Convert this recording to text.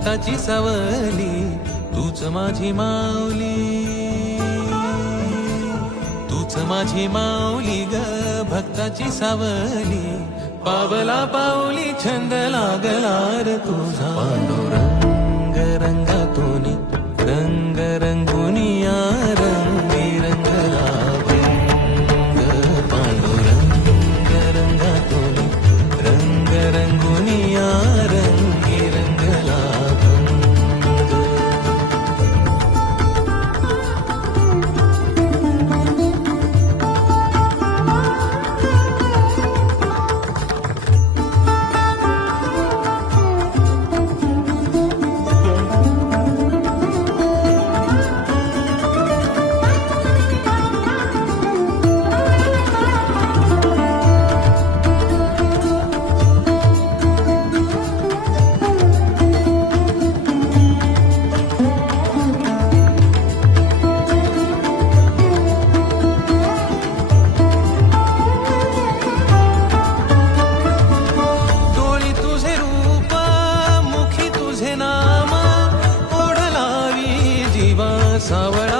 भक्ताची सावली, तूच माझी माऊली, तूच माझी माऊली ग भक्ताची सावली. पावला पाऊली छंद लागला रे तुझा, पांडुरंग रंगातून रंग रंगुनिया रंगी रंगला भंग. पांडुरंग रंगातून रंग रंगुनिया रंगी रंगला भंग. सावळा